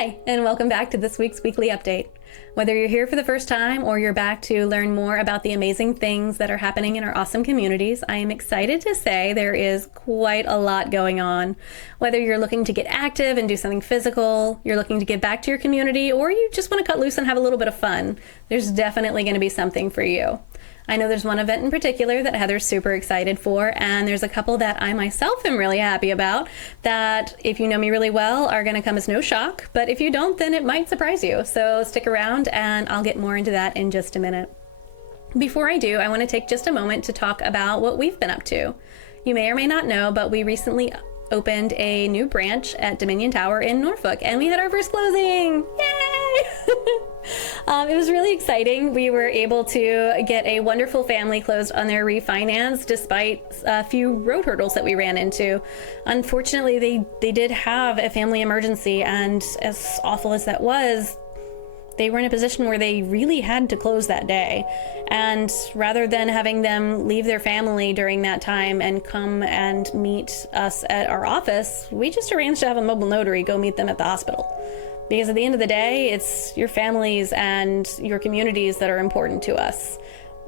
Hi, and welcome back to this week's weekly update. Whether you're here for the first time or you're back to learn more about the amazing things that are happening in our awesome communities, I am excited to say there is quite a lot going on. Whether you're looking to get active and do something physical, you're looking to give back to your community, or you just want to cut loose and have a little bit of fun, there's definitely going to be something for you. I know there's one event in particular that Heather's super excited for, and there's a couple that I myself am really happy about that, if you know me really well, are going to come as no shock, but if you don't, then it might surprise you. So stick around and I'll get more into that in just a minute. Before I do, I want to take just a moment to talk about what we've been up to. You may or may not know, but we recently opened a new branch at Dominion Tower in Norfolk, and we had our first closing. Yay! It was really exciting. We were able to get a wonderful family closed on their refinance despite a few road hurdles that we ran into. Unfortunately, they did have a family emergency, and as awful as that was, they were in a position where they really had to close that day. And rather than having them leave their family during that time and come and meet us at our office, we just arranged to have a mobile notary go meet them at the hospital. Because at the end of the day, it's your families and your communities that are important to us,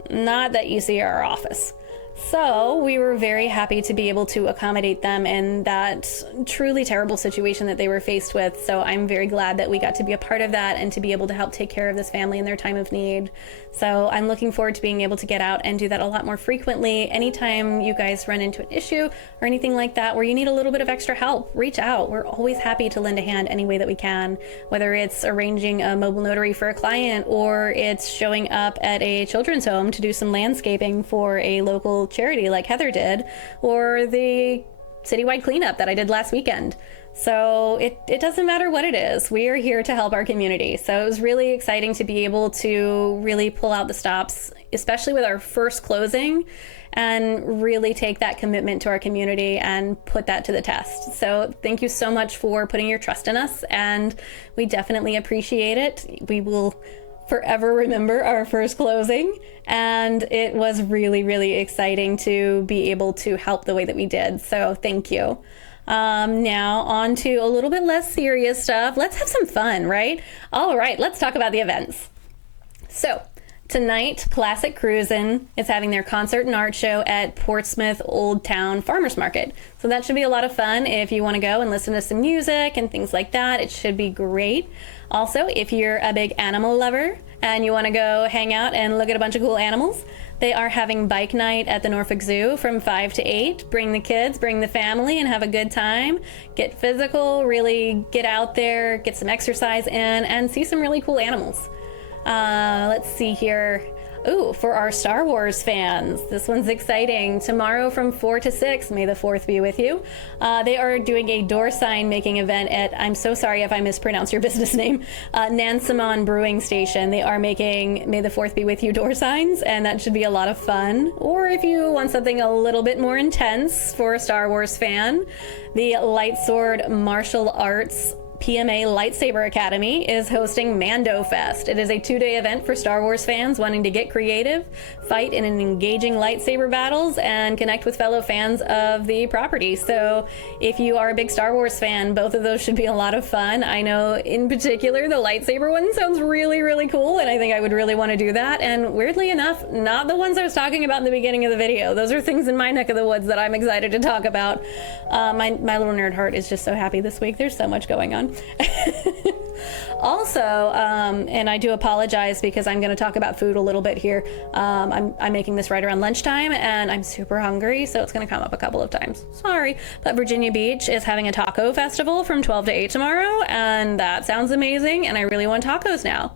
not that you see our office. So we were very happy to be able to accommodate them in that truly terrible situation that they were faced with. So I'm very glad that we got to be a part of that and to be able to help take care of this family in their time of need. So I'm looking forward to being able to get out and do that a lot more frequently. Anytime you guys run into an issue or anything like that where you need a little bit of extra help, reach out. We're always happy to lend a hand any way that we can, whether it's arranging a mobile notary for a client or it's showing up at a children's home to do some landscaping for a local charity like Heather did, or the citywide cleanup that I did last weekend. So it doesn't matter what it is. We are here to help our community. So it was really exciting to be able to really pull out the stops, especially with our first closing, and really take that commitment to our community and put that to the test. So thank you so much for putting your trust in us, and we definitely appreciate it. We will forever remember our first closing, and it was really, really exciting to be able to help the way that we did. So thank you. Now on to a little bit less serious stuff. Let's have some fun, right? All right, let's talk about the events. So tonight, Classic Cruisin' is having their concert and art show at Portsmouth Old Town Farmers Market. So that should be a lot of fun if you want to go and listen to some music and things like that. It should be great. Also, if you're a big animal lover and you want to go hang out and look at a bunch of cool animals, they are having bike night at the Norfolk Zoo from 5 to 8. Bring the kids, bring the family, and have a good time. Get physical, really get out there, get some exercise in, and see some really cool animals. Let's see here. Ooh, for our Star Wars fans, this one's exciting. Tomorrow from 4 to 6, may the 4th be with you. They are doing a door sign making event at, I'm so sorry if I mispronounce your business name, Nansemond Brewing Station. They are making May the 4th be with you door signs, and that should be a lot of fun. Or if you want something a little bit more intense for a Star Wars fan, the Lightsword Martial Arts PMA Lightsaber Academy is hosting Mando Fest. It is a 2-day event for Star Wars fans wanting to get creative, fight in an engaging lightsaber battles, and connect with fellow fans of the property. So if you are a big Star Wars fan, both of those should be a lot of fun. I know in particular the lightsaber one sounds really, really cool, and I think I would really want to do that. And weirdly enough, not the ones I was talking about in the beginning of the video. Those are things in my neck of the woods that I'm excited to talk about. My little nerd heart is just so happy this week. There's so much going on. Also, and I do apologize because I'm going to talk about food a little bit here. I'm making this right around lunchtime and I'm super hungry, so it's going to come up a couple of times. Sorry. But Virginia Beach is having a taco festival from 12 to 8 tomorrow, and that sounds amazing, and I really want tacos now.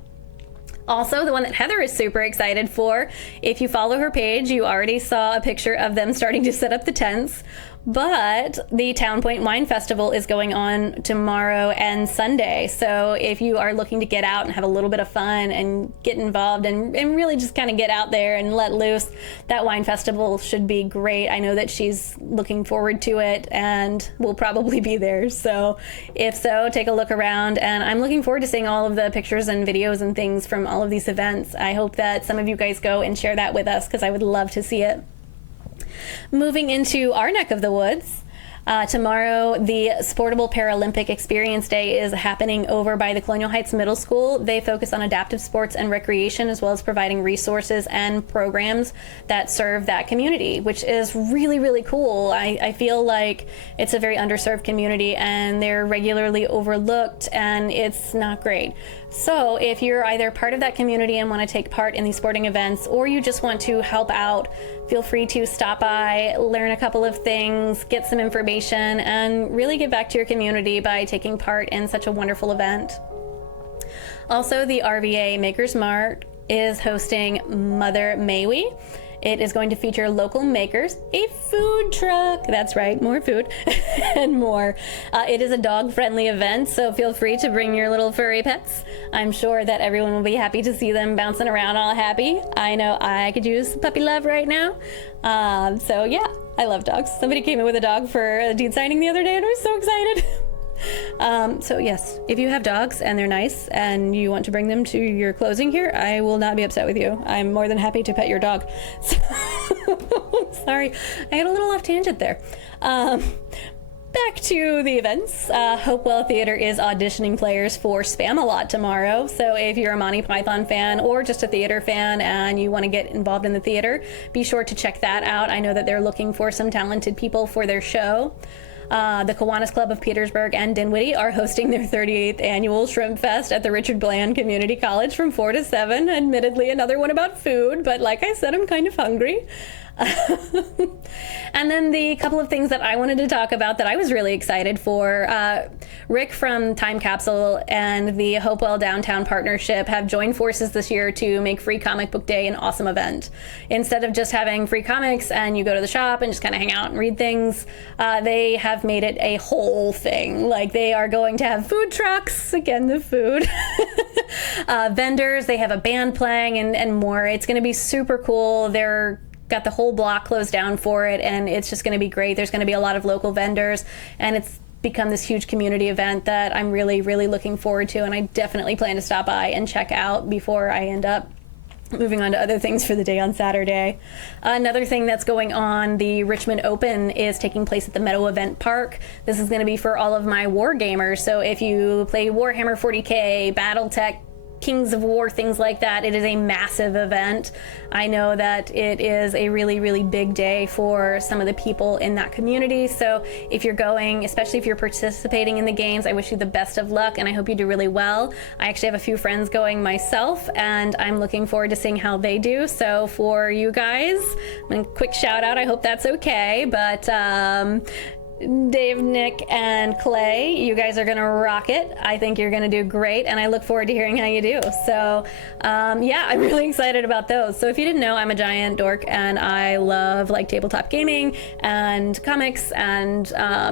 Also, the one that Heather is super excited for, if you follow her page, you already saw a picture of them starting to set up the tents. But the Town Point Wine Festival is going on tomorrow and Sunday. So if you are looking to get out and have a little bit of fun and get involved and really just kind of get out there and let loose, that wine festival should be great. I know that she's looking forward to it and will probably be there. So if so, take a look around. And I'm looking forward to seeing all of the pictures and videos and things from all of these events. I hope that some of you guys go and share that with us because I would love to see it. Moving into our neck of the woods, Tomorrow, the Sportable Paralympic Experience Day is happening over by the Colonial Heights Middle School. They focus on adaptive sports and recreation, as well as providing resources and programs that serve that community, which is really, really cool. I feel like it's a very underserved community and they're regularly overlooked, and it's not great. So if you're either part of that community and want to take part in these sporting events, or you just want to help out, feel free to stop by, learn a couple of things, get some information, and really give back to your community by taking part in such a wonderful event. Also, the RVA Makers Mart is hosting Mother May We. It is going to feature local makers, a food truck, that's right, more food, and more. It is a dog-friendly event, so feel free to bring your little furry pets. I'm sure that everyone will be happy to see them bouncing around all happy. I know I could use puppy love right now. So yeah, I love dogs. Somebody came in with a dog for a deed signing the other day, and I was so excited. So yes, if you have dogs and they're nice and you want to bring them to your closing here, I will not be upset with you. I'm more than happy to pet your dog. So, sorry, I got a little off tangent there. Back to the events. Hopewell Theater is auditioning players for Spam-A-Lot tomorrow. So if you're a Monty Python fan or just a theater fan and you want to get involved in the theater, be sure to check that out. I know that they're looking for some talented people for their show. The Kiwanis Club of Petersburg and Dinwiddie are hosting their 38th annual Shrimp Fest at the Richard Bland Community College from 4 to 7. Admittedly, another one about food, but like I said, I'm kind of hungry. And then the couple of things that I wanted to talk about that I was really excited for, Rick from Time Capsule and the Hopewell Downtown Partnership have joined forces this year to make Free Comic Book Day an awesome event. Instead of just having free comics and you go to the shop and just kind of hang out and read things, they have made it a whole thing. Like, they are going to have food trucks, again, the food, vendors, they have a band playing and more. It's going to be super cool. They're got the whole block closed down for it, and it's just going to be great. There's going to be a lot of local vendors, and it's become this huge community event that I'm really, really looking forward to, and I definitely plan to stop by and check out before I end up moving on to other things for the day on Saturday. Another thing that's going on, the Richmond Open is taking place at the Meadow Event Park. This is going to be for all of my war gamers, so if you play Warhammer 40K, Battletech, Kings of War, things like that, it is a massive event. I know that it is a really, really big day for some of the people in that community. So if you're going, especially if you're participating in the games, I wish you the best of luck and I hope you do really well. I actually have a few friends going myself and I'm looking forward to seeing how they do. So for you guys, a quick shout out, I hope that's okay. But Dave, Nick, and Clay, you guys are gonna rock it. I think you're gonna do great, and I look forward to hearing how you do. So, yeah, I'm really excited about those. So if you didn't know, I'm a giant dork, and I love like tabletop gaming and comics and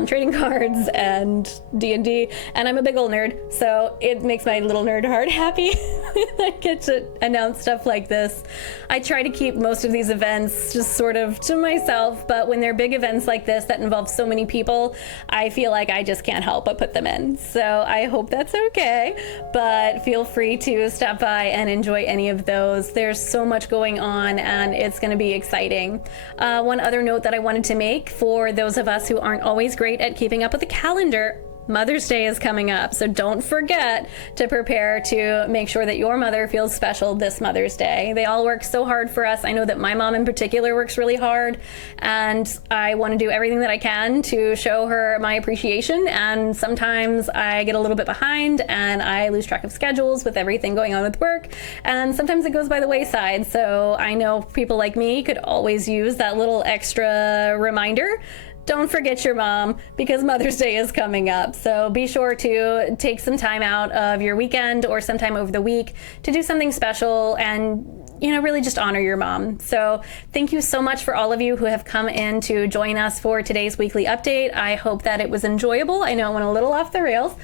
trading cards and D&D, and I'm a big old nerd. So it makes my little nerd heart happy when I get to announce stuff like this. I try to keep most of these events just sort of to myself, but when they're big events like this that involve so many people, I feel like I just can't help but put them in. So I hope that's okay, but feel free to stop by and enjoy any of those. There's so much going on and it's going to be exciting. One other note that I wanted to make for those of us who aren't always great at keeping up with the calendar, Mother's Day is coming up, so don't forget to prepare to make sure that your mother feels special this Mother's Day. They all work so hard for us. I know that my mom in particular works really hard, and I want to do everything that I can to show her my appreciation, and sometimes I get a little bit behind and I lose track of schedules with everything going on with work, and sometimes it goes by the wayside. So I know people like me could always use that little extra reminder. Don't forget your mom, because Mother's Day is coming up. So be sure to take some time out of your weekend or sometime over the week to do something special and, you know, really just honor your mom. So thank you so much for all of you who have come in to join us for today's weekly update. I hope that it was enjoyable. I know it went a little off the rails,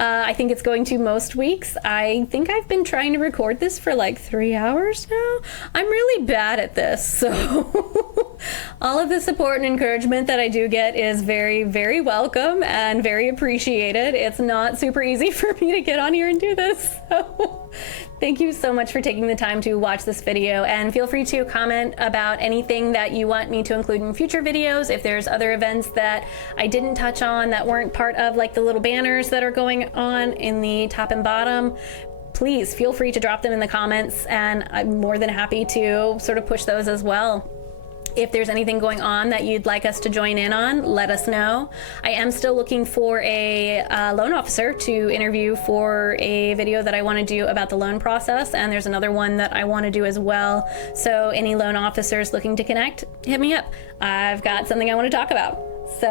I think it's going to most weeks. I think I've been trying to record this for like 3 hours now. I'm really bad at this, so all of the support and encouragement that I do get is very, very welcome and very appreciated. It's not super easy for me to get on here and do this, so thank you so much for taking the time to watch this video, and feel free to comment about anything that you want me to include in future videos. If there's other events that I didn't touch on that weren't part of like the little banners that are going on in the top and bottom, please feel free to drop them in the comments, and I'm more than happy to sort of push those as well. If there's anything going on that you'd like us to join in on, let us know. I am still looking for a loan officer to interview for a video that I want to do about the loan process, and there's another one that I want to do as well. So any loan officers looking to connect, hit me up. I've got something I want to talk about. So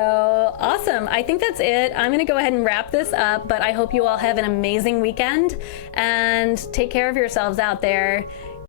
awesome. I think that's it. I'm going to go ahead and wrap this up, but I hope you all have an amazing weekend and take care of yourselves out there.